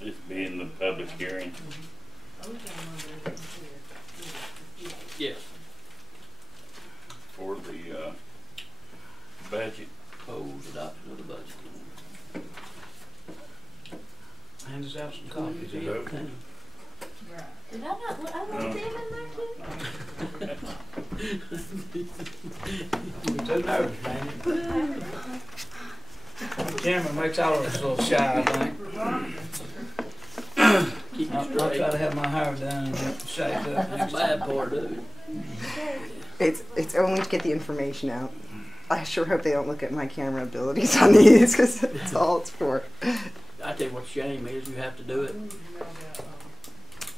This being the public hearing. Yes. For the budget. Proposed adoption of the budget. Hand us out some copies. Did Did I not? I want them in there too. We're too nervous, man. The camera makes all of us a little shy, I think. I'll try to have my hair done and shaped up. That's the bad part of it. It's only to get the information out. I sure hope they don't look at my camera abilities on these, because that's all it's for. I tell you what shame is, you have to do it.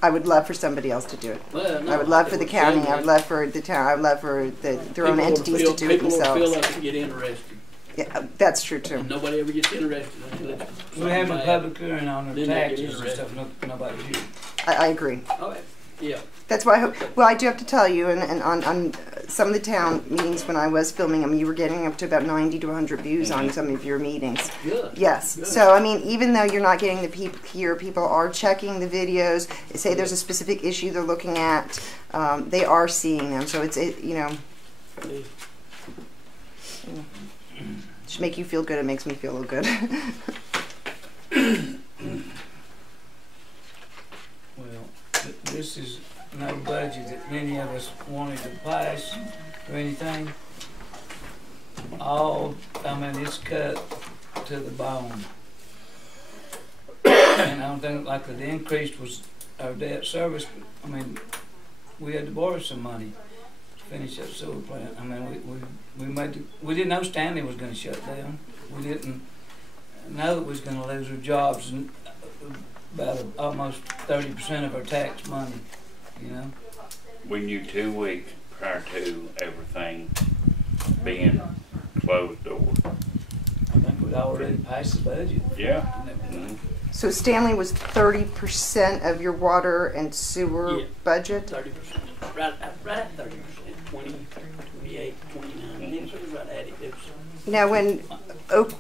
I would love for somebody else to do it. Well, no, I would love for the county. I would love for the town. I would love for their own entities to do it themselves. People will feel like they get interested. Yeah, that's true too. And nobody ever gets interested until it's We're having a public hearing on their Then they get taxes and interested. stuff. Nobody's here. I agree. Okay. Yeah. That's why I hope. Well, I do have to tell you, and on some of the town meetings when I was filming them, you were getting up to about 90 to 100 views on some of your meetings. Good. Yes. Good. So, I mean, even though you're not getting the people here, people are checking the videos. Say there's a specific issue they're looking at, they are seeing them. So you know, should make you feel good. It makes me feel good. Well, this is no budget that many of us wanted to pass or anything. I mean, it's cut to the bone. And I don't think like the increase was our debt service. I mean, we had to borrow some money to finish that sewer plant. I mean, we didn't know Stanley was going to shut down. We didn't know that we was going to lose our jobs and about almost 30% of our tax money. You know. We knew 2 weeks prior to everything being closed door. I think we'd already passed the budget. Yeah. So Stanley was 30% of your water and sewer budget? 30%. Right at 30%. 20, 28, 29. It was right at it. It was Now when Oak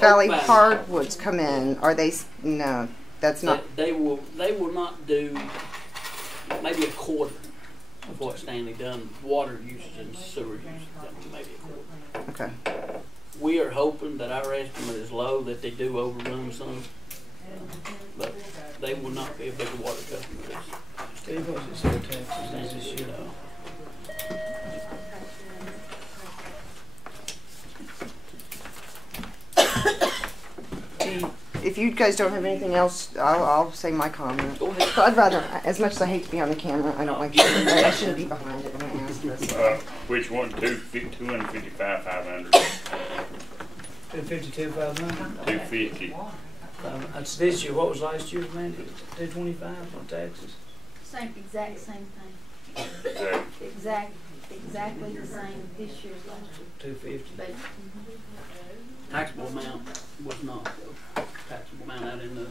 Valley hardwoods come in, are they, no, that's not. They will not do maybe a quarter of what Stanley done, water usage and sewer usage, maybe a quarter. Okay. We are hoping that our estimate is low, that they do overrun some, but they will not be a bigger water customer. Steve, what's it say taxes this year? If you guys don't have anything else, I'll say my comment. Go ahead. I'd rather, as much as I hate to be on the camera, I don't like to. I shouldn't be behind it when I ask this. Which one? 255, 500. 252, 500. 250. That's this year. What was last year's, man? 225 on taxes. Exact same thing. Exactly the same this year as last year. 250. But, Taxable amount was not though. Taxable amount out in the.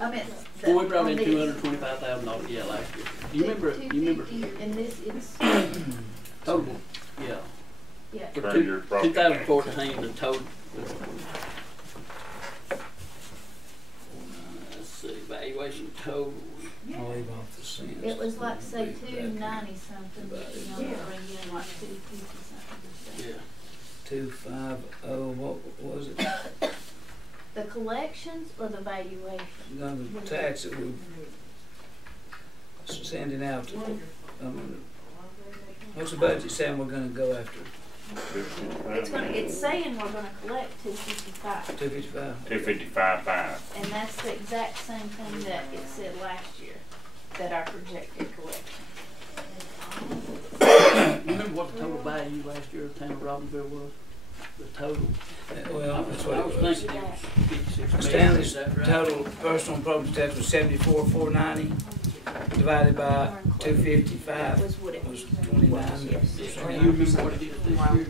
I mean, Well, we brought in $225,000 yeah last year. Do you remember? You remember? And this it's Total. Yeah. yeah. For Current year property 2014, the total. Let's see, valuation total. I'll leave off the cents. It was like say 290 something, but you know, bring in like 250 something. Yeah. 250. What was it? The collections or the valuation? No, the tax that we're sending out. What's the budget saying we're going to go after? It's saying we're going to collect 255. 255. 255.5. And that's the exact same thing that it said last year, that our projected collection. Remember what the total value last year of the town of Robbinsville was? The total. Well, that's what I it was was. thinking it was 56 million. Stanley's Is that right? total personal property tax was 74,490 divided by 255 That was what it was was. 29. Do you remember what it is this year?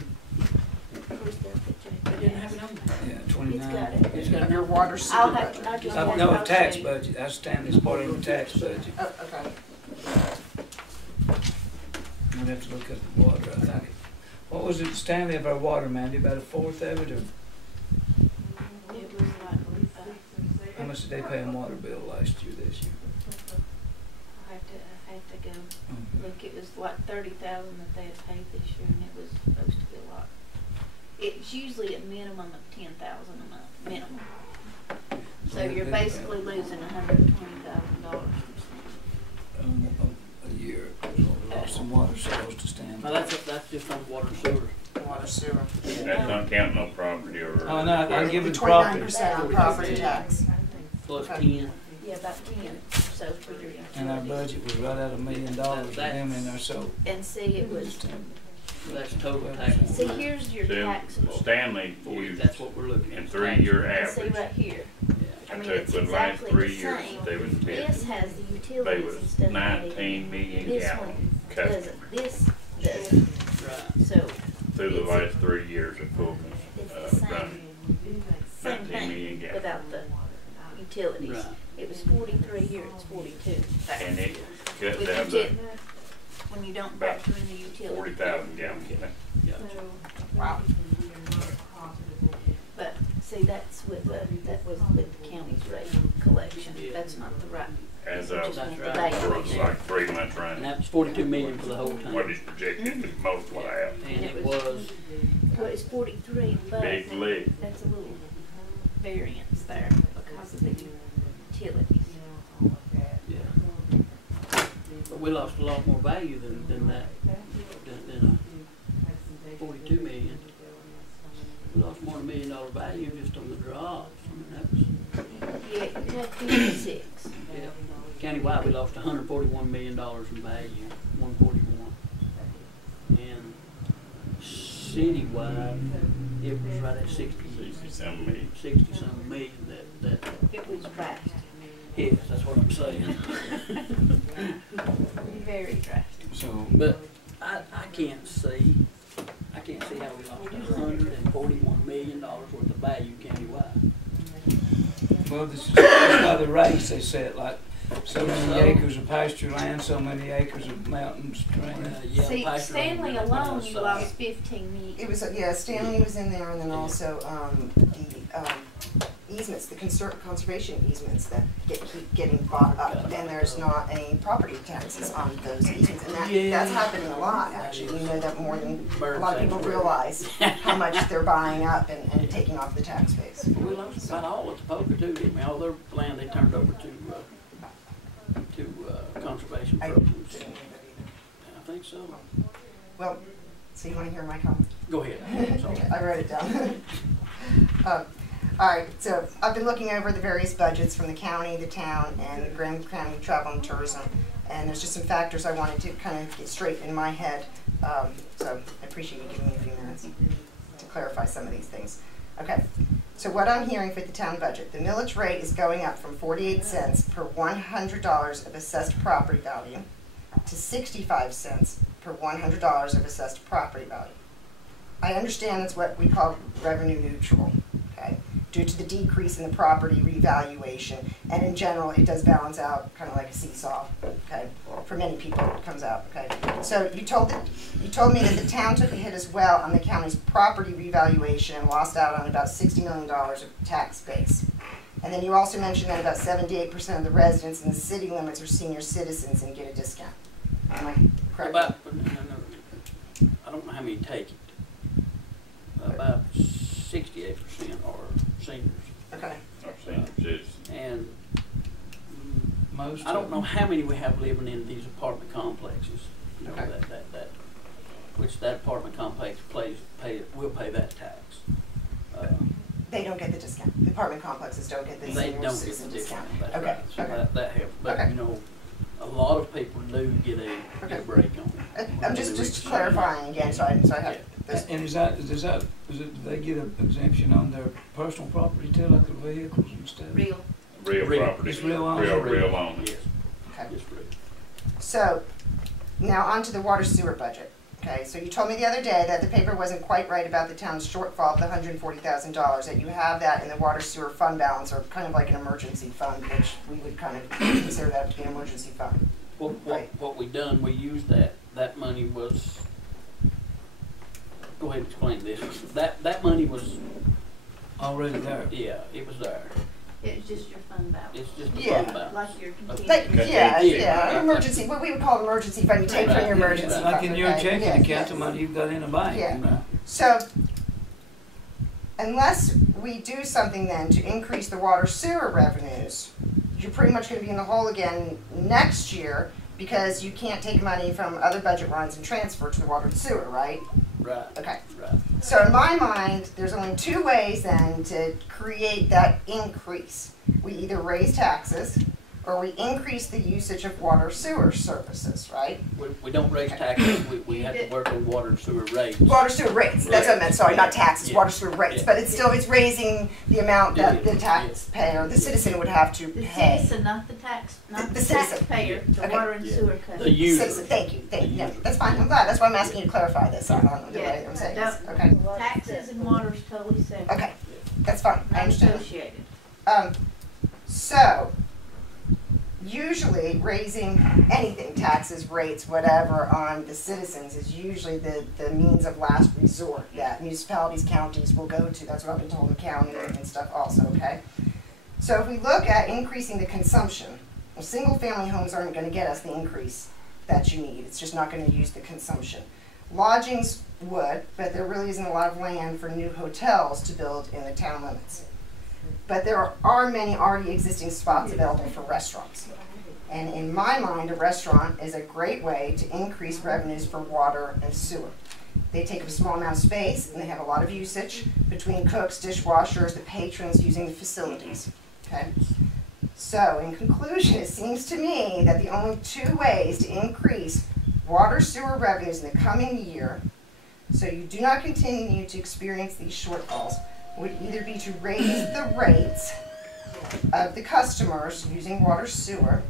They didn't have it on there. Yeah, It's 29. got it. It's got Your water sewer I'll budget. have, I just No, a tax budget. budget. That's Stanley's part of the tax budget. Oh, okay. I'd have to look at the water. I think What was it, Stanley, of our water, Mandy? About a fourth of it, or It was like, how much did they pay on water bill last year, this year? I have to go Mm-hmm. look, it was like 30,000 that they had paid this year, and it was supposed to be a lot. It's usually a minimum of 10,000 a month, minimum. So you're basically losing $120,000. A year, we lost some water sales to Stanley. Now that's just on water and sewer. Water sewer. That's not counting no property or. Oh, no, I give The it property. 29% on property tax. Plus Okay. 10. Yeah, about 10. So for your And our utilities. budget was right at $1 million with them in there, so. And see, it was. That's total taxable. See, here's your See, taxable. Stanley used That's what we're looking at. in 3-year And see average. right here. I I mean, took it's the last exactly 3 the years same. they was This bidding. has the They utilities and was stuff. 19 million This gallon one customer doesn't. This doesn't. Right. So through the last 3 years of full it's the running. same 19 million thing gallons. without the utilities. Right. It was 43 here. It's 42. And it cut With down uti- to when you don't about factor in the utilities. 40,000 gallons. Yeah. Wow. But see, that's with that was with the county's rate collection. That's not the right. As Just of That's want the right. valuation. like 3 months And running. that was 42 million for the whole time. What is projected to multiply out. And it was, Well, it's 43, but Big league. that's a little variance there because of the utilities. yeah. But we lost a lot more value than that, than 42 million. We lost more than $1 million value just on the drops. I mean, that was, Yeah, you had 56. yeah. Countywide, we lost $141 million in value, 141. And citywide, it was right at 60-some million. 60-some million that, It was drastic, yes, that's what I'm saying. very drastic. So, But I can't see how we lost $141 million worth of value countywide. well, this is by the rates they set, like so many acres of pasture land, so many acres of mountain stream. Yeah, See, pasture land Stanley went up on alone, the you side. lost 15 million. It was, yeah, Stanley was in there, and then also the easements, the conservation easements that keep getting bought up, and there's not any property taxes on those easements, and that's happening a lot, actually. We know that more than a lot of people realize how much they're buying up and taking off the tax base. We lost about all at the poker too, didn't we? All their land they turned over to conservation I programs. didn't hear that either. I think so. Well, so you want to hear my comment? Go ahead. Sorry. I wrote it down. All right, so I've been looking over the various budgets from the county, the town, and the Graham County Travel and Tourism, and there's just some factors I wanted to kind of get straight in my head. So I appreciate you giving me a few minutes to clarify some of these things. Okay, so what I'm hearing for the town budget, the millage rate is going up from 48 cents per $100 of assessed property value to 65 cents per $100 of assessed property value. I understand it's what we call revenue neutral, okay, due to the decrease in the property revaluation, and in general it does balance out kind of like a seesaw, okay, for many people it comes out, okay. So you told me that the town took a hit as well on the county's property revaluation and lost out on about $60 million of tax base. And then you also mentioned that about 78% of the residents in the city limits are senior citizens and get a discount. Am I correct? I don't know how many take it. About 68% are seniors. Okay. Our senior citizens. And Most. I don't know how many we have living in these apartment complexes. You know, Okay. which that apartment complex will pay that tax. They don't get the discount. The apartment complexes don't get the They senior don't get citizen the discount. discount. That's Okay. right. So Okay. that helps. But Okay. you know, a lot of people do get a Okay. break on it. I'm just clarifying again, so I have this. And do they get an exemption on their personal property too, like their vehicles and stuff? Real. Real Real. property. It's real owners. Real owners. Yes. Okay. Just real. So now on to the water sewer budget. Okay, so you told me the other day that the paper wasn't quite right about the town's shortfall of the $140,000, that you have that in the water sewer fund balance, or kind of like an emergency fund, which we would kind of consider that to be an emergency fund. What we done, we used that money was go ahead and explain this. That money was, Already there. yeah, it was there. It was just your fund balance. It's just a Yeah. fund balance. Like your Like, contingency. yeah, emergency, what we would call emergency fund, you take from your emergency fund. Like in your okay? checking Yes, account, yes. the money you've got in a bank. Yeah. You know? So, unless we do something then to increase the water sewer revenues, you're pretty much gonna be in the hole again next year because you can't take money from other budget lines and transfer to the water and sewer, right? Right, Okay. right. So in my mind, there's only two ways then to create that increase. We either raise taxes or we increase the usage of water sewer services, right? We don't raise taxes, we have to work on water and sewer rates. Water sewer rates, that's what I meant, sorry, not taxes, Yeah. water sewer rates, Yeah. but it's still, it's raising the amount that Yeah. the taxpayer, the citizen would have to The pay. citizen, not the tax, not The the citizen. taxpayer, the Okay. water and Yeah. sewer The company. user. Citizen, thank you, yeah, user. that's fine, I'm glad, that's why I'm asking you to clarify this, I don't know the way I'm saying this, okay, Taxes and water is totally separate, okay, that's fine, I not understand. associated. So, usually raising anything, taxes, rates, whatever, on the citizens is usually the means of last resort that municipalities, counties will go to. That's what I've been told in the county and stuff also, okay? So if we look at increasing the consumption, well, single-family homes aren't gonna get us the increase that you need. It's just not gonna use the consumption. Lodgings would, but there really isn't a lot of land for new hotels to build in the town limits. But there are many already existing spots available for restaurants. And in my mind, a restaurant is a great way to increase revenues for water and sewer. They take up a small amount of space and they have a lot of usage between cooks, dishwashers, the patrons using the facilities, okay? So in conclusion, it seems to me that the only two ways to increase water sewer revenues in the coming year, so you do not continue to experience these shortfalls, would either be to raise the rates of the customers using water sewer,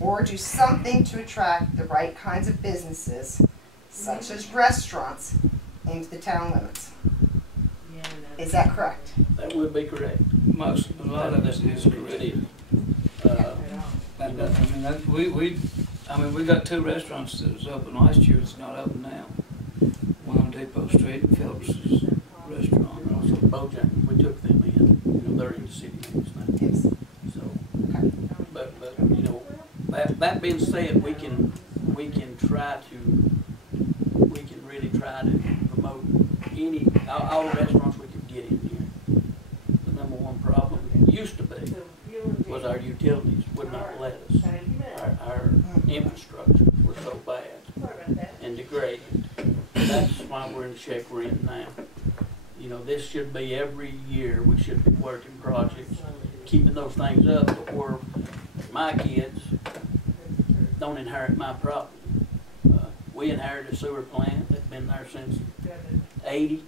or do something to attract the right kinds of businesses, such as restaurants, into the town limits. Is that correct? That would be correct. A lot of this is correct. It is. We got two restaurants that was open last year, it's not open now. One on Depot Street and Phillips's restaurant. Also, Bojangles, we took them in, they're in the city limits now. Yes. So, Okay. but that being said, we can really try to promote all the restaurants we could get in here. The number one problem used to be was our utilities would not let us. Our infrastructure was so bad and degraded. That's why we're in the shape we're in now. This should be every year we should be working projects, keeping those things up before my kids don't inherit my property. We inherited a sewer plant that's been there since '80.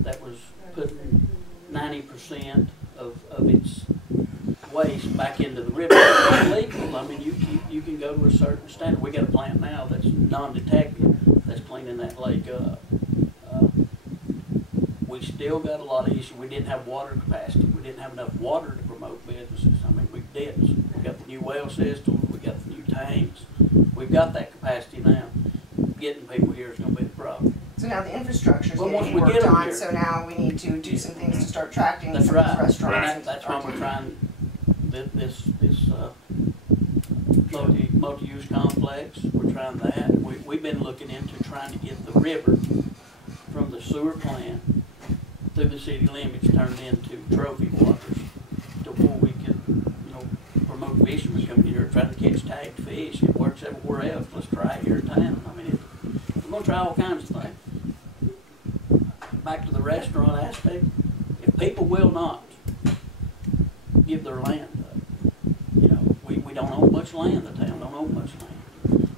That was putting 90% of its waste back into the river. It's legal. I mean, you can go to a certain standard. We got a plant now that's non-detected, that's cleaning that lake up. We still got a lot of issues. We didn't have water capacity. We didn't have enough water to promote businesses. I mean, we did. We got the new well system. We got the new tanks. We've got that capacity now. Getting people here is going to be the problem. So now the infrastructure is Well, once getting we worked get 'em on, here. so now we need to do some things to start attracting That's some of these right. restaurants. And that's why we're trying this multi-use complex. We're trying that. We've been looking into trying to get the river from the sewer plant through the city limits turned into trophy waters to where we can, promote fishermen coming here trying to catch tagged fish. It works everywhere else. Let's try it here in town. I mean, we're going to try all kinds of things. Back to the restaurant aspect, if people will not give their land up, we don't own much land. The town don't own much land,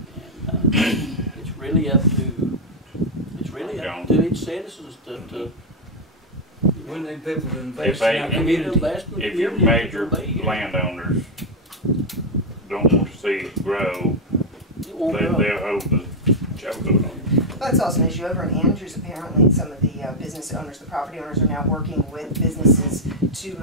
and it's really up to its citizens to We need people to invest If in our community. If your major landowners don't want to see it grow, it won't they'll grow. hold the chokehold on you. That's also an issue over in Andrews. Apparently, some of the business owners, the property owners, are now working with businesses to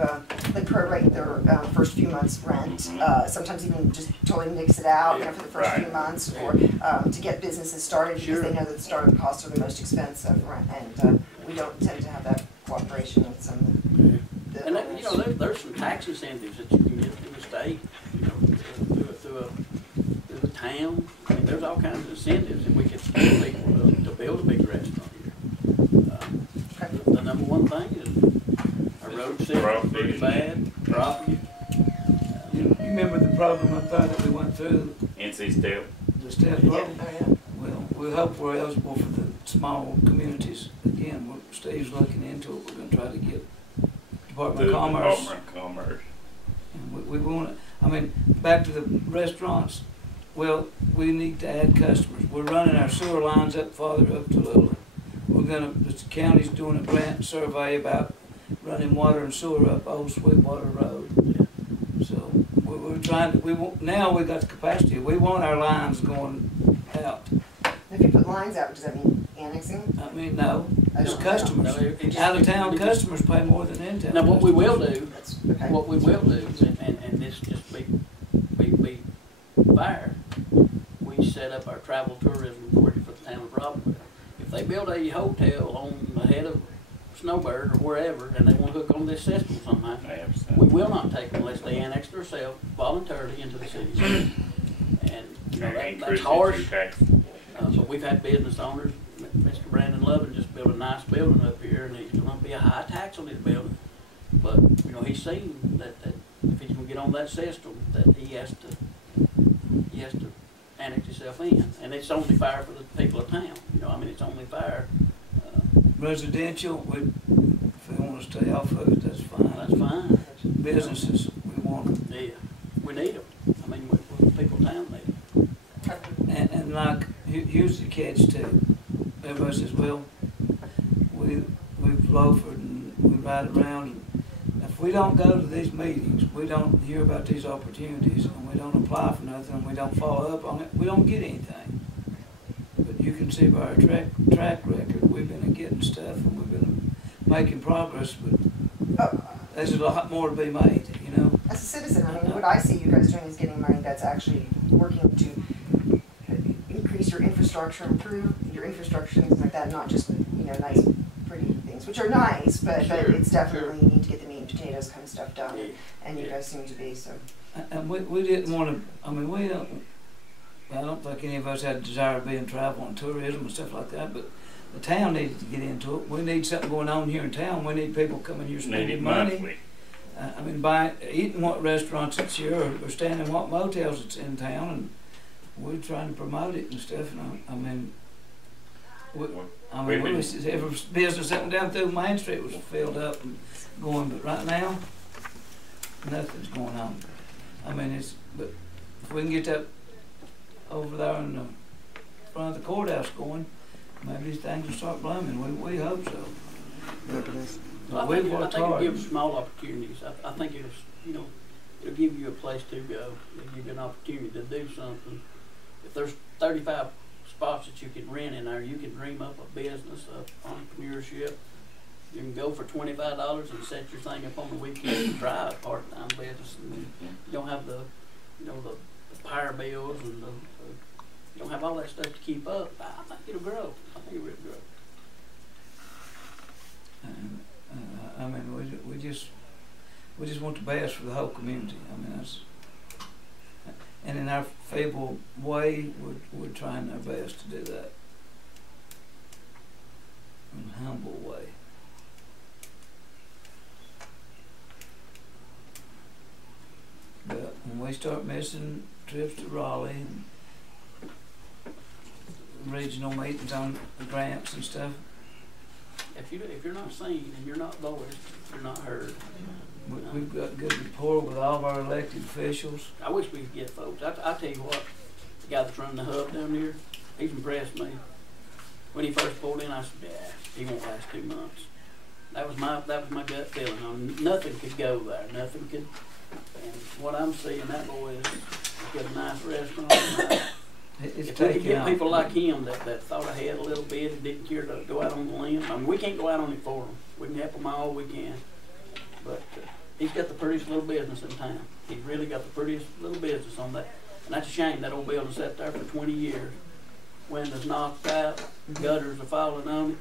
like prorate their first few months' rent. Sometimes even just totally mix it out, for the first few months, or to get businesses started because they know that the startup costs are the most expensive, and we don't tend to have that cooperation with some of the and there's some tax incentives that you can get through the state, through the town. I mean, there's all kinds of incentives, and we could get people to build a big restaurant here. The number one thing is our road system pretty bad, property. You remember the problem I thought that we went through? NC Steel. The step problem? Well, we hope we're eligible for the small communities. Again, Steve's looking into it. We're going to try to get Department of Commerce. And we want to, I mean, back to the restaurants. Well, we need to add customers. We're running our sewer lines up farther up to Little. The county's doing a grant survey about running water and sewer up Old Sweetwater Road. So we're trying to, now we got the capacity. We want our lines going out. If you put lines out, does that mean annexing? I mean, no, it's don't customers. No, Out-of-town customers pay more than in-town. Now, what we will do, Okay. and this just be fair, we set up our travel tourism authority for the town of Robbinsville. If they build a hotel on the head of Snowbird or wherever, and they want to hook on this system somehow, we will not take them unless they annex themselves voluntarily into the city. And that's harsh. But we've had business owners. Mr. Brandon Lovin just built a nice building up here, and he's going to be a high tax on his building. But he's seen that if he's going to get on that system, that he has to annex himself in, and it's only fair for the people of town. I mean, it's only fair. Residential, if they want to stay off of it, that's fine. That's fine. Businesses, we want them. Yeah, we need them. I mean, people in town need them. And like, here's the catch too. Everybody says, well, we've loafed and we ride around. And if we don't go to these meetings, we don't hear about these opportunities, and we don't apply for nothing, and we don't follow up on it, we don't get anything. But you can see by our track record, we've been getting stuff, and we've been making progress, but there's a lot more to be made, As a citizen, I mean, what I see you guys doing is getting money that's actually working to increase your infrastructure, improve your infrastructure, things like that, not just, nice, pretty things, which are nice, but it's definitely, you need to get the meat and potatoes kind of stuff done, and you guys seem to be, so. And we didn't want to, I mean, I don't think any of us had a desire to be in travel and tourism and stuff like that, but the town needed to get into it. We need something going on here in town. We need people coming here spending money. I mean, eating what restaurants it's here, or staying in what motels it's in town, and we're trying to promote it and stuff. And every business up and down through Main Street was filled up and going, but right now, nothing's going on. I mean, but if we can get that over there in the front of the courthouse going, maybe these things will start blooming. We hope so. I think it'll give small opportunities. I think it'll give you a place to go. It'll give you an opportunity to do something. If there's 35 spots that you can rent in there, you can dream up a business, entrepreneurship. You can go for $25 and set your thing up on the weekend and try a part-time business. And you don't have the power bills and you don't have all that stuff to keep up. I think it'll grow. I think it will grow. I mean, we just want the best for the whole community. I mean, and in our feeble way, we're trying our best to do that. In a humble way. But when we start missing trips to Raleigh and regional meetings on grants and stuff, if you're not seen and you're not voiced, you're not heard. We've got good rapport with all of our elected officials. I wish we could get folks. I tell you what, the guy that's running the hub down here, he's impressed me. When he first pulled in, I said, yeah, he won't last 2 months. That was my gut feeling. Nothing could go there. Nothing could. And what I'm seeing, that boy has got a nice restaurant, It's If we could taking get off. people like him that thought ahead a little bit and didn't care to go out on the limb, I mean, we can't go out on it for them. We can help them all we can. But he's got the prettiest little business in town. He's really got the prettiest little business on that. And that's a shame, that old building sat there for 20 years. Windows knocked out, gutters are falling on it.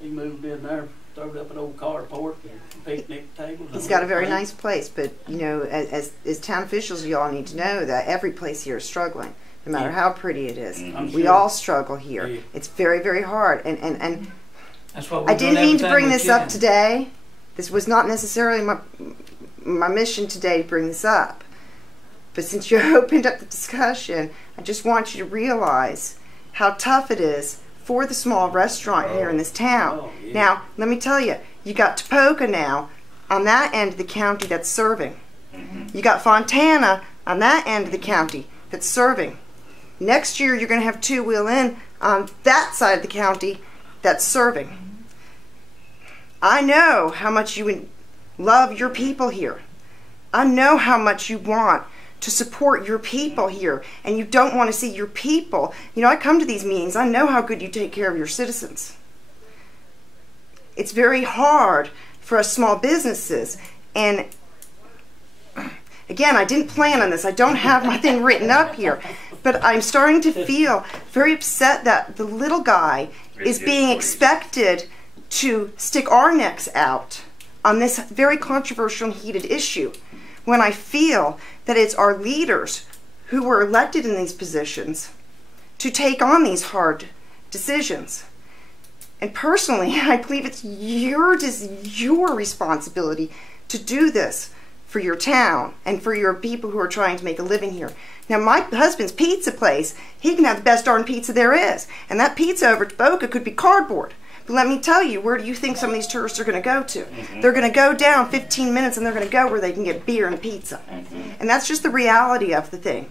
He moved in there, throwed up an old carport and picnic tables. He's got a very nice place, but you know, as town officials, you all need to know that every place here is struggling, no matter Yeah. how pretty it is. I'm We sure. all struggle here. Yeah. It's very, very hard. And That's why we're I doing didn't mean to everything bring we this up can. today. This was not necessarily my mission today to bring this up. But since you opened up the discussion, I just want you to realize how tough it is for the small restaurant here in this town. Oh, yeah. Now, let me tell you, you got Topeka now on that end of the county that's serving. You got Fontana on that end of the county that's serving. Next year, you're going to have Two Wheel Inn on that side of the county that's serving. I know how much you love your people here. I know how much you want to support your people here, and you don't want to see your people. You know, I come to these meetings, I know how good you take care of your citizens. It's very hard for us small businesses, and again, I didn't plan on this. I don't have my thing written up here, but I'm starting to feel very upset that the little guy is being expected to stick our necks out on this very controversial and heated issue, when I feel that it's our leaders who were elected in these positions to take on these hard decisions. And personally, I believe it's your responsibility to do this for your town and for your people who are trying to make a living here. Now, my husband's pizza place, he can have the best darn pizza there is. And that pizza over at Boca could be cardboard. But let me tell you, where do you think some of these tourists are going to go to? They're going to go down 15 minutes and they're going to go where they can get beer and pizza. And that's just the reality of the thing.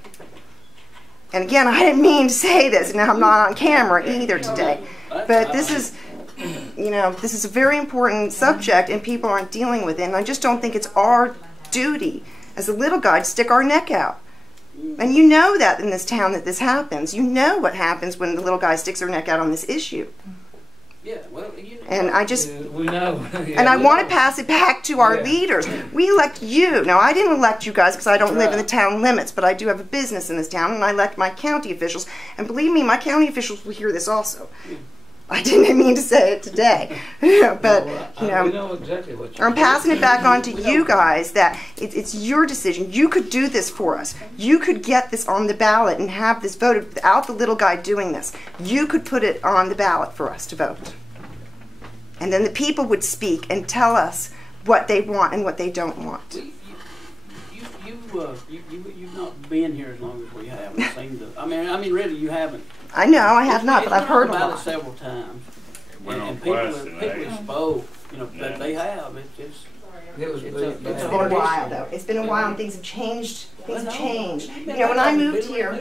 And again, I didn't mean to say this, and I'm not on camera either today. But this is, you know, this is a very important subject and people aren't dealing with it. And I just don't think it's our duty as a little guy to stick our neck out. And you know that in this town that this happens. You know what happens when the little guy sticks their neck out on this issue. Yeah, well, you know. And I just, We know. and I want to pass it back to our leaders. We elect you. Now, I didn't elect you guys because I don't live in the town limits, but I do have a business in this town, and I elect my county officials. And believe me, my county officials will hear this also. I didn't mean to say it today, but you We know, know exactly what you're I'm passing it back on to you guys that it's your decision. You could do this for us. You could get this on the ballot and have this voted without the little guy doing this. You could put it on the ballot for us to vote. And then the people would speak and tell us what they want and what they don't want. You've not been here as long as we have. It seemed to, I mean, really, you haven't. I know I have not, but I've heard a about it lot. several times. Went on And people twice have today. spoke, you know, Yeah. that they have. It was It's big, a- bad. It's been a while though. It's been a while and things have changed. Things have changed. You know, when I moved here,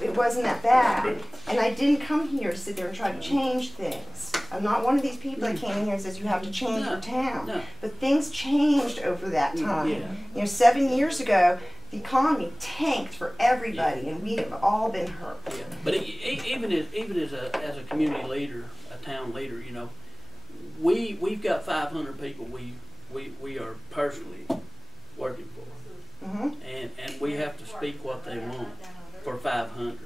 it wasn't that bad. And I didn't come here to sit there and try to change things. I'm not one of these people that came in here and says you have to change your town. No. But things changed over that time. Yeah. You know, 7 years ago, the economy tanked for everybody, and we have all been hurt. Yeah. But even as a community leader, a town leader, you know, we've got 500 people we are personally working for, and we have to speak what they want for 500.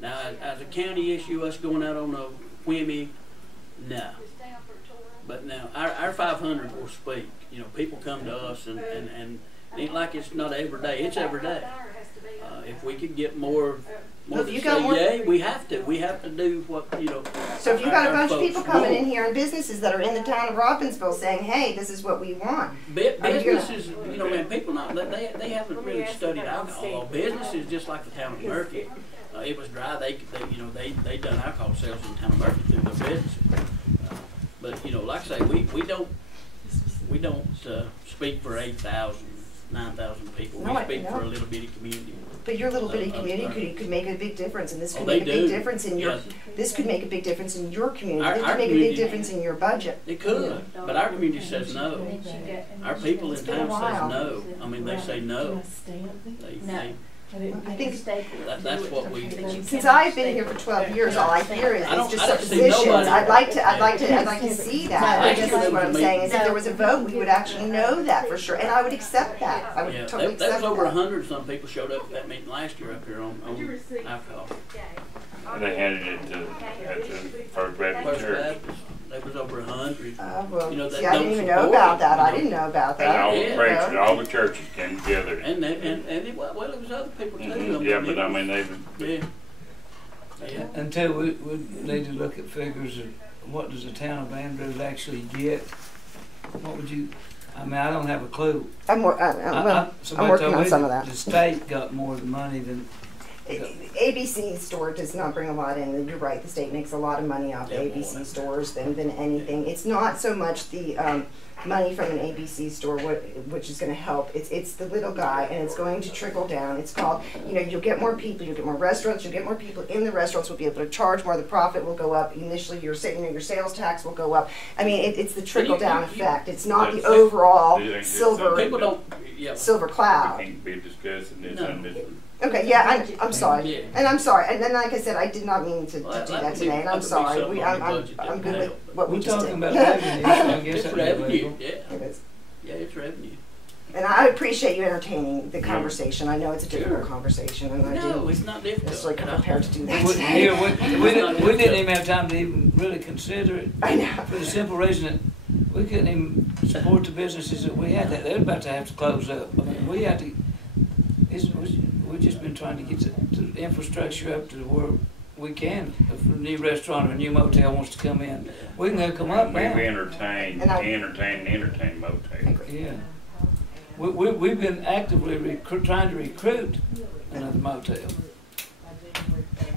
Now, as a county issue, us going out on a whimmy, no. But now our 500 will speak. You know, people come to us and it ain't like it's not every day. It's every day. If we could get more Well, if to you say got more- yay, we have to. We have to do what, you know. So if you got a our bunch of folks people coming in want. here and businesses that are in the town of Robbinsville saying, hey, this is what we want. Businesses, you know, and people not they haven't really studied alcohol. Business is just like the town of Murphy. It was dry. They done alcohol sales in the town of Murphy through their businesses. But you know, like I say, we don't speak for 8,000, 9,000 people. No, We I speak know. for a little bitty community. But your little bitty community could make a big difference, and this could they make a big do. difference in your. Yes. This could make a big difference in your community. Our This could make a community- big difference in your budget. It could, but our community says no. Our people in It's been a town while. says no. I mean, they say no. They I think That's what we. since I've been here for 12 years, all I hear is I don't- it's just I don't see suppositions. nobody- I'd like to see that. I guess that's what I'm saying, is if there was a vote, we would actually know that for sure, and I would accept that. I would Yeah, totally there was accept over that. 100 some people showed up at that meeting last year up here on alcohol. They handed it to, at the First Baptist First Church. Baptist, there was over 100. Well, You know, see, that I didn't don't even know support about it, that. you I know. didn't know about And that. all the Yeah. preachers, all the churches came together. And it, well, it was other people too. Mhm, yeah, but I mean, Yeah. Yeah. Until we need to look at figures of what does the town of Andrews actually get? What would you, I mean, I don't have a clue. I'm Somebody working told on me some of that. The state got more money than, ABC store does not bring a lot in. You're right. The state makes a lot of money off Yeah, ABC more. stores than anything. It's not so much the money from an ABC store which is going to help. It's the little guy, and it's going to trickle down. It's called, you'll get more people, you'll get more restaurants, you'll get more people in the restaurants. Will be able to charge more. The profit will go up. Initially, your sales tax will go up. I mean, it's the trickle down effect. It's not the overall silver People don't. Yeah. silver we cloud. can't be discussing this No. and this. Okay, yeah, I'm sorry. Yeah. And I'm sorry. And then, like I said, I did not mean to do Well, that would be- today, and that I'm would be sorry. something on the budget that I'm would good with help. what we we're just talking did. about revenue, so I guess It's that's revenue. legal. Yeah. It is. Yeah, it's revenue. And I appreciate you entertaining the conversation. I know it's a difficult Sure. conversation, and I No, do it's not difficult. necessarily come prepared to do that We, today. yeah, we didn't even have time to even really consider it, I know. for the simple reason that we couldn't even support the businesses that we had. They're about to have to close up. I mean, we had to, we've just been trying to get the infrastructure up to where we can. If a new restaurant or a new motel wants to come in, we can go come up We've now. entertained motel. Yeah. We've been actively trying to recruit another motel.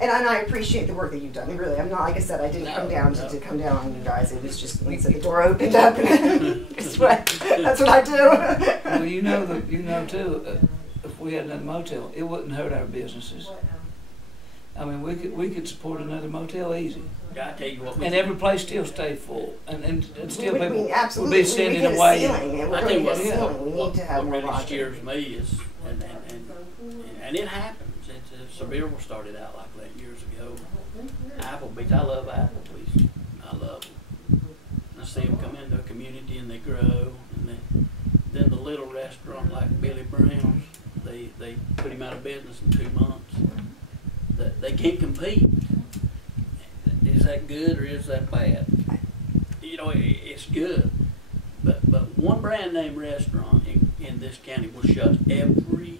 And I appreciate the work that you've done. Really, I'm not, like I said, I didn't come down No. to come down on you guys. It was just, like I said, the door opened up, and that's what I do. Well, you know too, if we had another motel, it wouldn't hurt our businesses. I mean, we could support another motel easy. I tell you what. And every place still stay full, and still people will absolutely, be sending we hit away. A ceiling, and we're I going tell to you hit a what, ceiling. We need to have more what really logic. scares me is, and it happens. Sevierville started out like that years ago. Applebee's, I love Applebee's. I love them. I see them come into a community and they grow, and then the little restaurant like Billy Brown's, they put him out of business in 2 months. They can't compete. Is that good or is that bad? It's good. But one brand name restaurant in this county will shut every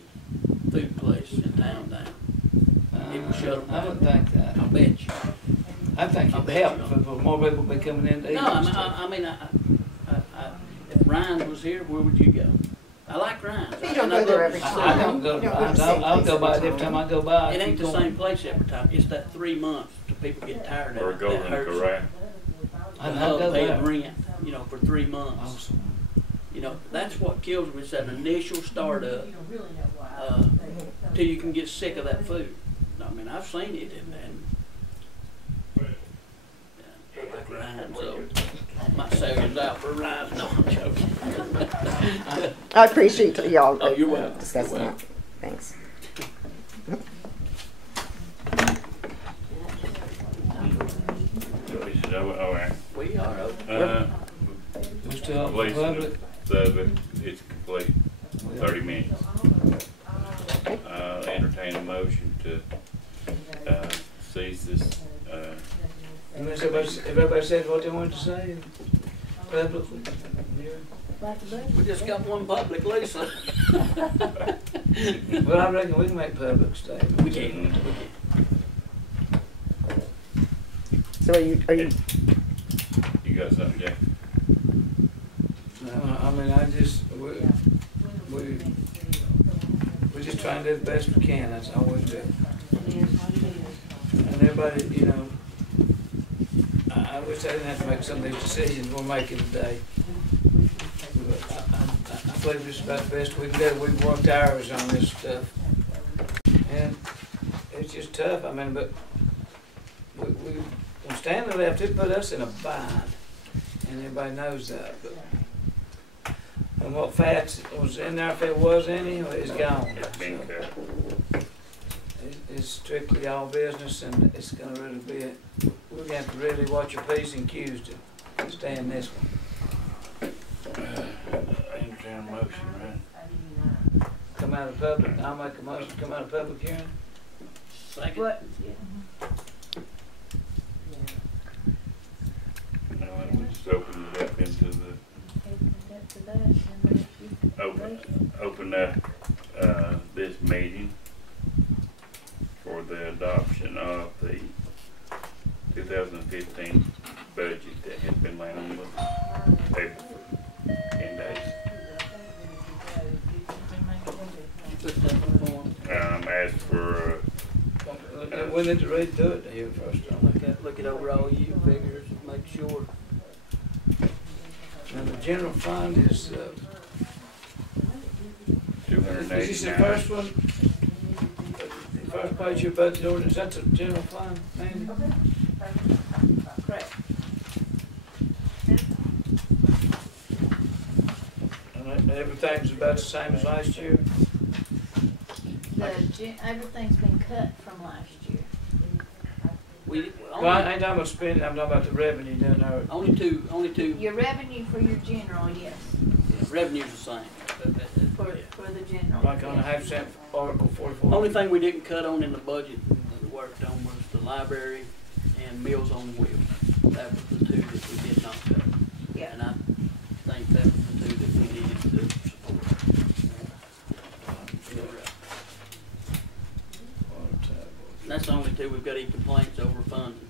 food place in town down. It will shut them I down. don't think that. I bet you. I think I it'd bet help you if more people be coming in to eat. No, and stuff. I mean, if Ryan's was here, where would you go? I like Ryan's. You don't And I go there love every the time. I don't go to You don't go to Ryan's. the same I'll place go by every it every time. time I go by. It I ain't keep the going. same place every time. It's that 3 months till people get tired of Or it. go That in the hurts. corral. I And go paying there. rent, for 3 months. Awesome. That's what kills me. It's that initial startup till you can get sick of that food. I mean, I've seen it, and I like Ryan, so I might sell yours out for Ryan. No, I'm joking. I appreciate y'all Oh, you're welcome. discussing You're that. Thanks. So we said, all right. We are open. We still open Please, public. it's complete, 30 minutes. Entertain a motion to cease this, Unless everybody said what they wanted to say publicly. We just got one public, Lisa. Well, I reckon we can make public statements. We can't. So are you? you got something, Jack? No, I mean, we're just trying to do the best we can. That's all we do. And everybody, I wish I didn't have to make some of these decisions we're making today. But I believe this is about the best we can do. We've worked hours on this stuff. And it's just tough. I mean, but when Stanley left, it put us in a bind. And everybody knows that. But, and what fats was in there, if it was any, it's gone. It's been cut. it's strictly all business, and it's gonna really be, we're gonna have to really watch your P's and Q's to stay in this one. Entertain a motion, right? Come out of public, I'll make a motion to come out of public hearing. Second. What? Now, we'll just open it up into the, open up, this meeting for the adoption of the 2015 budget that has been laying on the table for 10 days. Put that on the form. Asked for, We need to read through it here first. Look at overall year figures, make sure. And the general fund is, is this the 289. first one? The first page of your budget ordinance, that's a general fund, Mandy? Correct. And everything's about the same as last year? Everything's been cut from last year. Well, I ain't talking about spending, I'm talking about the revenue down there. Only two, Your revenue for your general, yes, revenue's the same. for the general. Like on a half-cent Article 44. Only thing we didn't cut on in the budget that we worked on was the library and Meals on Wheels. That was the two that we did not cut. Yeah. And I think that was the two that we needed to support. And that's the only two we've got any complaints over funding.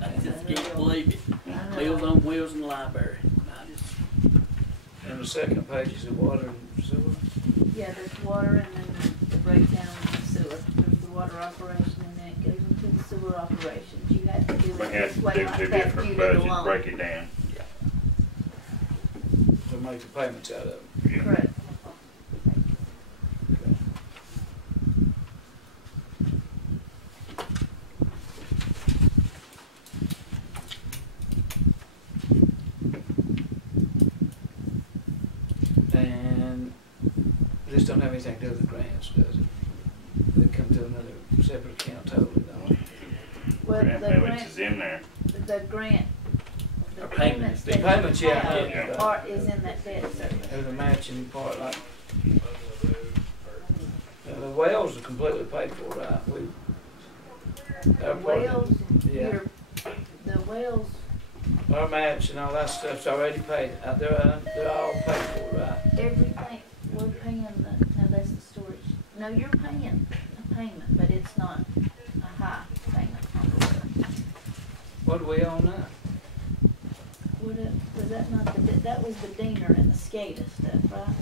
I just can't believe it. Meals on Wheels and the library. And the second page is the water and sewer. Yeah, there's water and then the breakdown of the sewer. There's the water operation and then it goes into the sewer operations. You have to do it We have this to way do like two that different due to the budgets, loan. break it down. To make the payments out of it. Yeah. Correct. And this don't have anything to do with the grants, does it? They come to another separate account totally, don't it? Well, Grant the payments grant, is in there. the grant, the Our payments The that payments, you yeah, have yeah. are, is in that debt service. There's a matching part like, the wells are completely paid for, right? The wells, Yeah. the wells, Our match and all that stuff's already paid. They're all paid for, right? everything, we're paying no, that's the storage. No, you're paying a payment, but it's not a high payment on the well. What do we own now? Was that not that was the Diener and the SCADA stuff, right?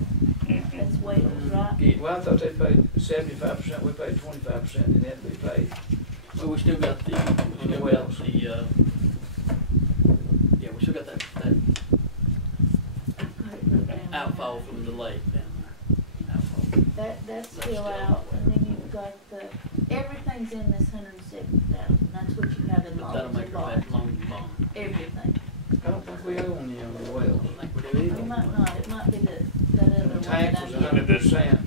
Mhm. That's Wales, right? Yeah. Well, I thought they paid 75%, we paid 25%, and it had to be paid. Well, we still got the, yeah, we still got that outfall from the lake down there. Outfall. That's still out, and then you've got everything's in this 170,000. That's what you have in But that'll loans make and our bonds. loan bond. Everything. I don't think we own any on the wells. I think we do It either. might not. It might be that other And one the tank that was I get. 100%.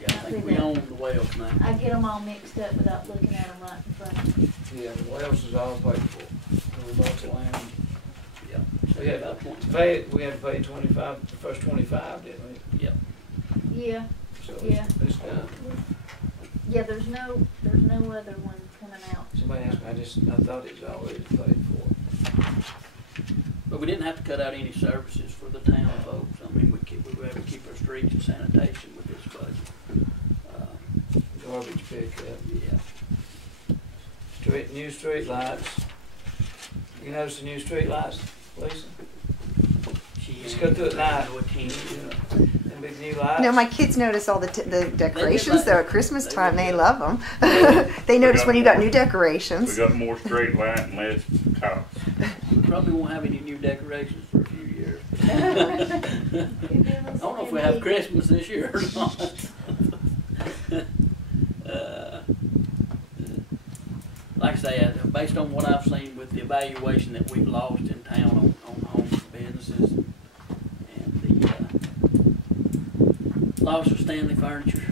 Yeah, I think we own the wells now. I get them all mixed up without looking at them right in front of me. Yeah, the wells is all paid for. We bought the land. Yeah. We had About 20. to pay, we had to pay 25, the first 25, didn't we? Yeah. Yeah, So Yeah. it's done. yeah. There's no other one coming out. Somebody asked me, I thought it was already paid for. But we didn't have to cut out any services for the town folks. I mean, we were able to keep our streets and sanitation with this budget. Garbage pickup. Yeah. New street lights. You notice the new street lights, Lisa? Just go through it now. Them big new lights. No, my kids notice all the decorations like though it. at Christmas They time. do They like love them. They notice when you got new decorations. We got more straight light and less cops. We probably won't have any new decorations for a few years. I don't know if we have Christmas this year or not. Like I say, based on what I've seen with the evaluation that we've lost in town on homes and businesses and the loss of Stanley Furniture,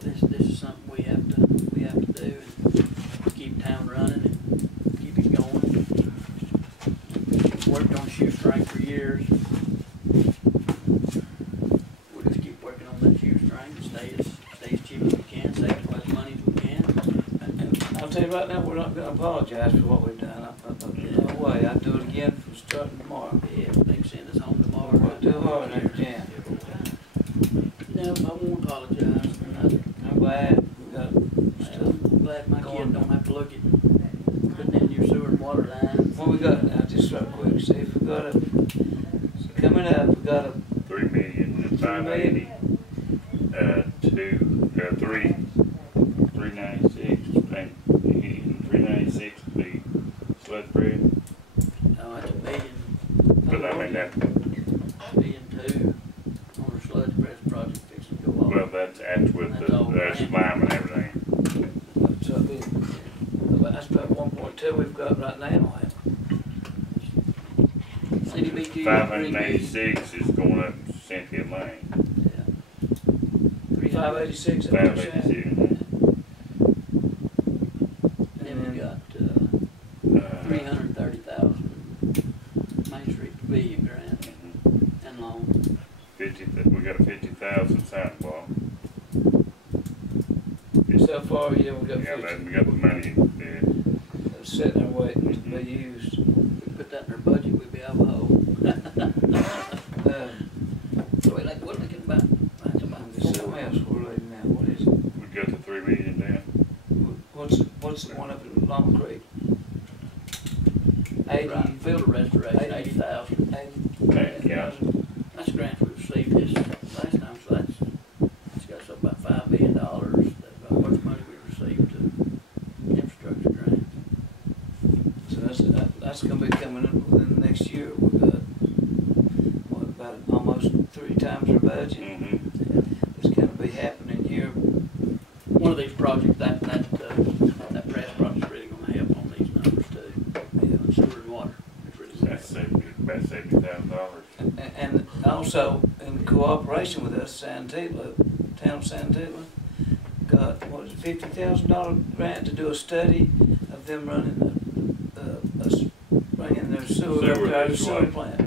this have to do and keep town running and keep it going. Worked on shoestring for years. We'll just keep working on that shoestring and stay as cheap as we can, save as much money as we can. And I'll tell you right now, we're not gonna apologize for what we've done. No way, I'd do it again from starting tomorrow. Yeah, if they send us home tomorrow. We'll do hard next jam. No, I won't apologize for nothing. I'm glad we got Well, I'm glad my kid don't have to look at putting in your sewer and water lines. what we got now, just real quick, see if we got a, coming up, we got a 3,580,000, 396, and 396 would be sludge spread. No, that's $1 million. But I mean that, $1.2 million on the sludge press project fixing to go off. well, that's with That's all the brand. slime and everything. so that's about 1.2 we've got right now. CDBG. 586 is going up Cynthia Lane. Yeah. 586. 586. And then we got 330,000 Main Street Pavilion grant and loan. 50. We got a 50,000 sidewalk. So far, yeah, we got Yeah, 50. but we got the money there. Sitting there waiting to be used. If we put that in our budget, we'd be out of a hole. So we're looking about, that's about There's something else we're leaving now. What is it? We got the 3 million there. What's the one up at Long Creek? 80. Right, filter restoration, 80,000. 80. Yeah. That's a grant we received this last time, so that's got us up about $5 million. That's about how much money we received to infrastructure grant. So that's gonna be coming up within the next year. We've got, what, about almost 3 times our budget. Mm-hmm. It's gonna be happening here. One of these projects, that press project's really gonna help on these numbers too. Yeah, sewer and water, it's really That's about $70,000. And also, in cooperation with us, town of Santilla, got, what is it, $50,000 grant to do a study of them running bringing their sewer up to our sewer plant.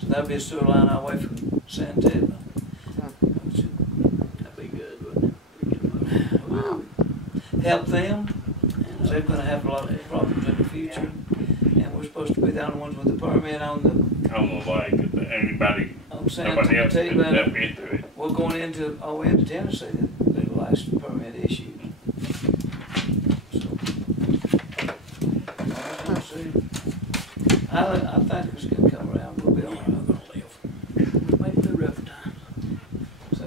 So that'll be a sewer line all the way from Santilla. That'd be good, wouldn't it? Help them, And, they're gonna have a lot of problems in the future. And we're supposed to be the only ones with the permit on the, On the lake, anybody, on nobody Santilla. else Tell you can about step it. into it. We're going into, all the way into Tennessee, the last permit issued. So, we'll see. I think it's gonna come around, we'll be all right. Made it through rough time. So,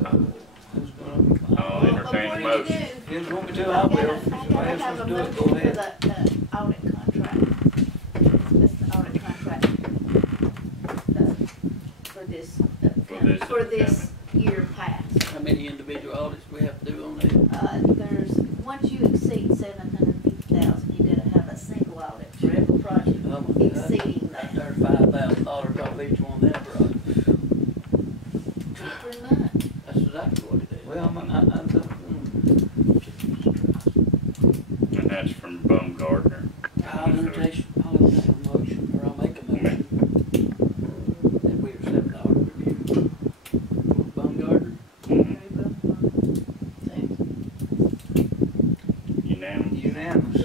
who's gonna? I'll entertain the motion. If you want me to, I will. If somebody else wants to do it, go ahead. For the audit contract. That's the audit contract. For this year past. How many individual audits we have to do on that? There's, once you exceed 750,000, you gotta have a single audit for every project Oh my God. exceeding That's that. our $5,000 off each one of them projects. Pretty much. That's exactly what it is. Well, And that's from Baumgartner. I'll entertain a motion, or I'll make a motion. That we accept the audit review. Baumgartner. unanimous.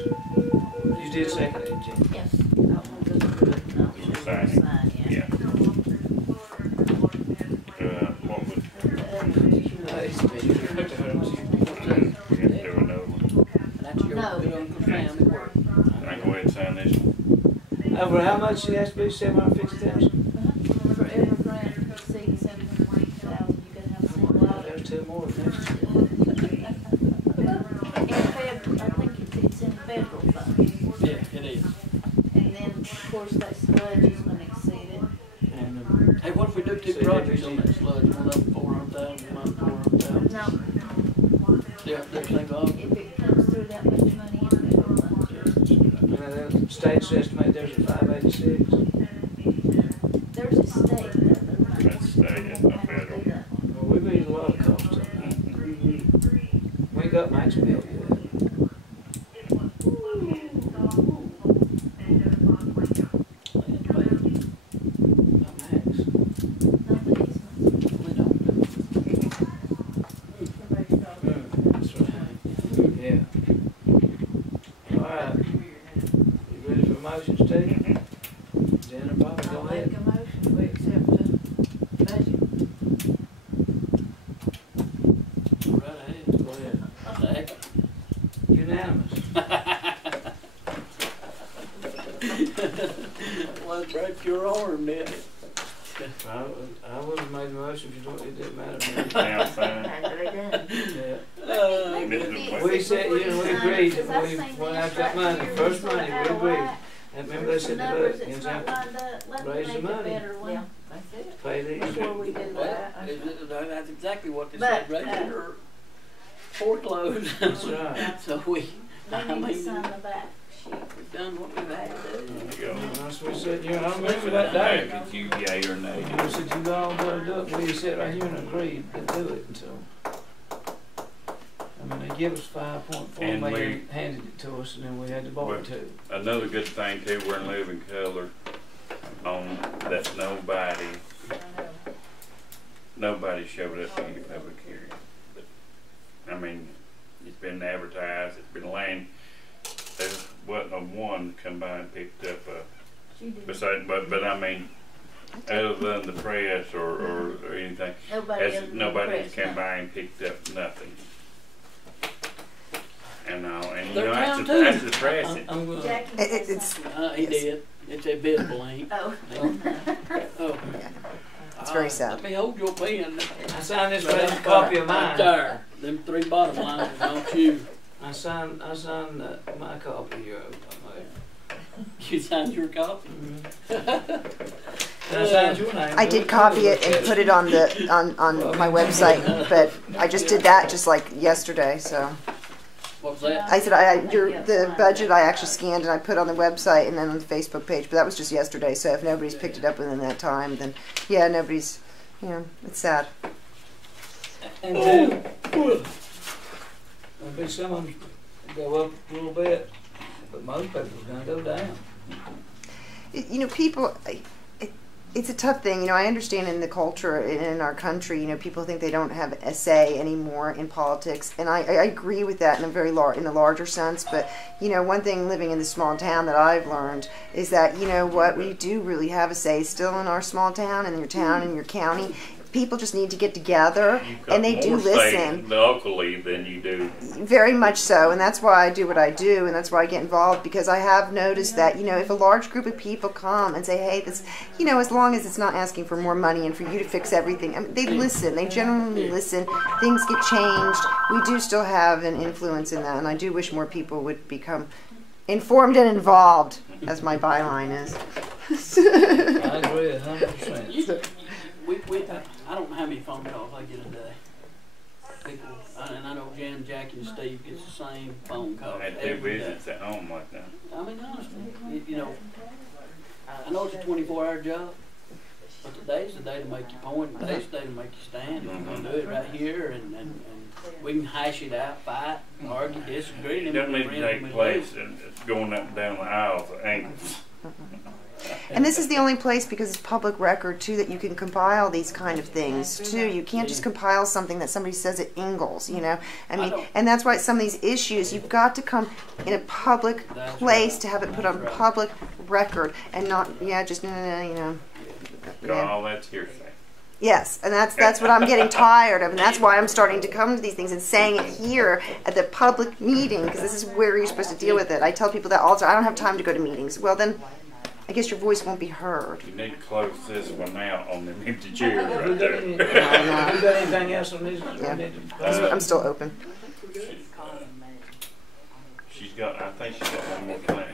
You did second it, Jim. Yes. I'll go through it. No, we didn't Sign it. sign yet. Yeah. What was, we have to do another one. That's your No. good Uncle Sam's work. I go ahead and sign this one. Over how much it has to be, 750,000? For every grant exceeding 750,000, you gotta have a single audit. There's 2 more next year. I think it's in federal funds. Yeah, it is. And then, of course, that sludge is gonna exceed it. And, Hey, what if we do 2 projects on that sludge? One of them 400,000, one 400,000. No, Yeah, they're single audit. if it comes through that much money in federal funds. the state's estimate there's a 586. There's a state that does not. That's state, it's not federal. Well, we've made a lot of costs. We ain't got Maxville yet. your arm, didn't it? I would have made the motion if you don't, it didn't matter to me. Sounds fine. Yeah. We said, you know, we agreed, when I got money, the first money, we agreed. And remember they said, look, you know, raise the money, Yeah. pay these. Before we do that. That's exactly what they But, said, right there. Foreclosed. That's right. So we, They I need to mean, sign the back sheet. we've done what we've had to do. There you go. That's what we said, you know, I remember that day. Did you yay or nay? You said you all gotta do it, we sat right here and agreed to do it, and so. I mean, they give us 5.4 And million, handed it to us, and then we had to borrow too. Another good thing too, we're in living color on that nobody showed up to any public hearing. But, I mean, it's been advertised, it's been laying, there wasn't a one come by and picked up beside, but I mean, other than the press or anything, nobody's come by and picked up nothing. And you know, that's the press. I'm gonna, It's he did. It's a visible ink. Oh. Oh. It's very sad. Let me hold your pen. I signed this right, a copy of Right mine. there. Them three bottom lines is on you. I signed my copy here. You signed your copy? And I signed your name. I did copy it and put it on my website, but I just did that just like yesterday. So What was that? I said the budget I actually scanned and I put on the website and then on the Facebook page, but that was just yesterday. So if nobody's picked it up within that time, then yeah, nobody's. You know, it's sad. And then there'll be some of them go up a little bit, but most people's gonna go down. You know, people. It's a tough thing, you know. I understand in the culture in our country, you know, people think they don't have a say anymore in politics, and I agree with that in a very in a larger sense. But you know, one thing living in the small town that I've learned is that you know what, we do really have a say still in our small town and your town and your county. People just need to get together, and they do listen. Locally than you do. Very much so, and that's why I do what I do, and that's why I get involved, because I have noticed that, you know, if a large group of people come and say, hey, this, you know, as long as it's not asking for more money and for you to fix everything, I mean, they listen, they generally listen, things get changed, we do still have an influence in that, and I do wish more people would become informed and involved, as my byline is. I agree 100%. I don't know how many phone calls I get a day. People, and I know Jan, Jackie, and Steve gets the same phone calls I had 2 every visits day. at home like that. I mean, honestly, you know, I know it's a 24-hour job, but today's the day to make your point. Today's the day to make you stand. If you're going to do it right here, and we can hash it out, fight, argue, disagree. It doesn't need to take place and it's going up and down the aisles of angles. And this is the only place, because it's public record too, that you can compile these kind of things too. You can't just compile something that somebody says at Ingalls, you know. I mean, and that's why some of these issues, you've got to come in a public place to have it put on public record, and not, yeah, just, you know. All that's hearsay. Yes, and that's what I'm getting tired of, and that's why I'm starting to come to these things and saying it here at the public meeting, because this is where you're supposed to deal with it. I tell people that all the time, I don't have time to go to meetings. Well then, I guess your voice won't be heard. You need to close this one out on them empty chairs right You there. got anything else on this? Yeah. I'm still open. She's got, I think she's got one more class.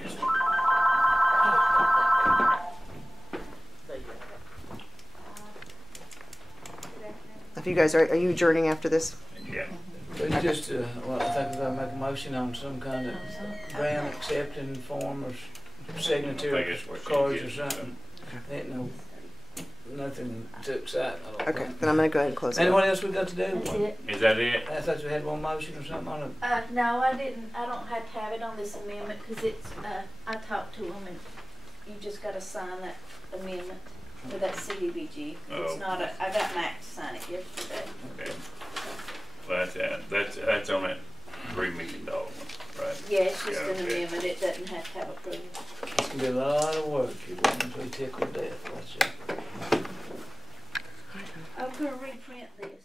If you guys are you adjourning after this? Yeah. It's just, well, I think we're gonna make a motion on some kind of grant accepting form or signature cards or something. Ain't nothing to excite. Okay, then I'm gonna go ahead and close it. Anyone else we got to do? That's it. Is that it? I thought you had one motion or something on it. No, I didn't. I don't have to have it on this amendment because it's, I talked to them and you just gotta sign that amendment for that CDBG. It's not I got Mac to sign it yesterday. Okay. Well, that's on that $3 million one, right? Yeah, it's just an amendment. It doesn't have to have approval. It's gonna be a lot of work. You're going to be tickled to death. Watch out. I'm gonna reprint this.